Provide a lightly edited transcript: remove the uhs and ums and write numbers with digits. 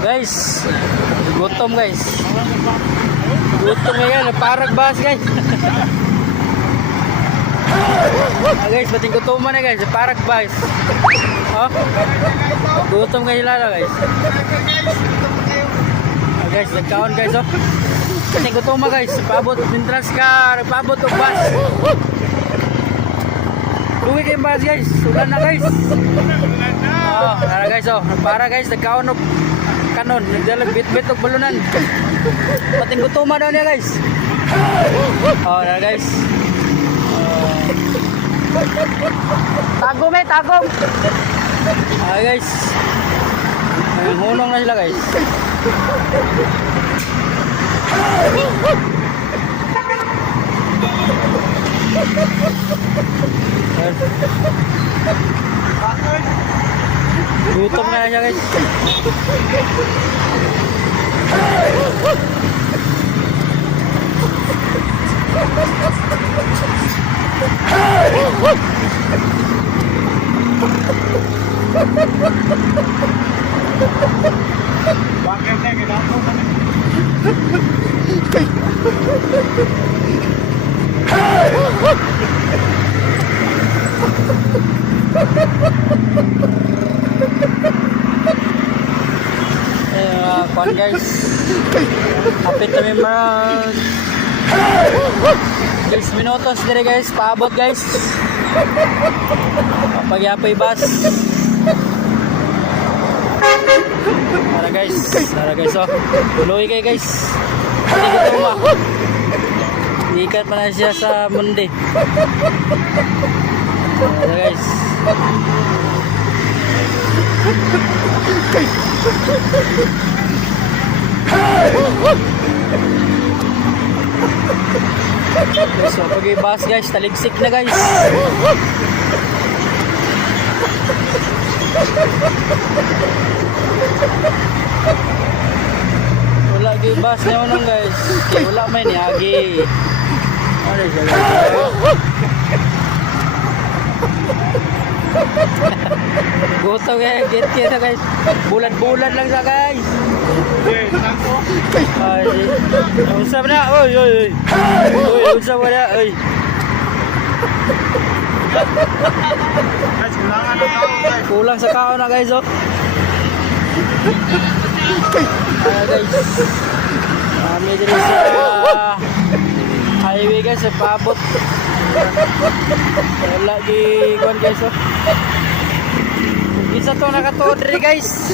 Guys, gutom guys. Gutom ngayon, parag bas guys. Guys, bating gutuman na guys, parag bas. Oh, gutom kayo lalo guys. Guys, nagkaon guys oh. Bating gutuman guys, paabot mintras ka, paabot og bus. Luwi kayong bus guys, sugan na guys. Oh, nara guys oh, para guys, nagkaon og kanon, nagdalag bit-bit og balunan. Pating gutuman daw niya guys. Oh, nara guys. Tagom tagom. Ay guys. Ay, hunong na sila guys. Gutom na siya guys. Kuan guys, kapit kami mga 10 minutos dire guys, paabot guys. Pagyapay bus. Tara guys oh. Tuloy kayo guys. Hindi ko tuma. Ikat pa na siya sa mundi. Tara guys. So pag-ibas guys, taligsik na guys. Wala gibas na unang guys. Wala may niagi. Ano siya guys? Gusto guys, get na guys. Bulat-bulat lang siya guys. Ay, usap na. Oy. Oy, usap na. Oy. Kulang sa kaon na guys oh. Guys. Kami dito sa highway guys, paabot. Wala di kuan guys oh. Isa to nakatuod guys.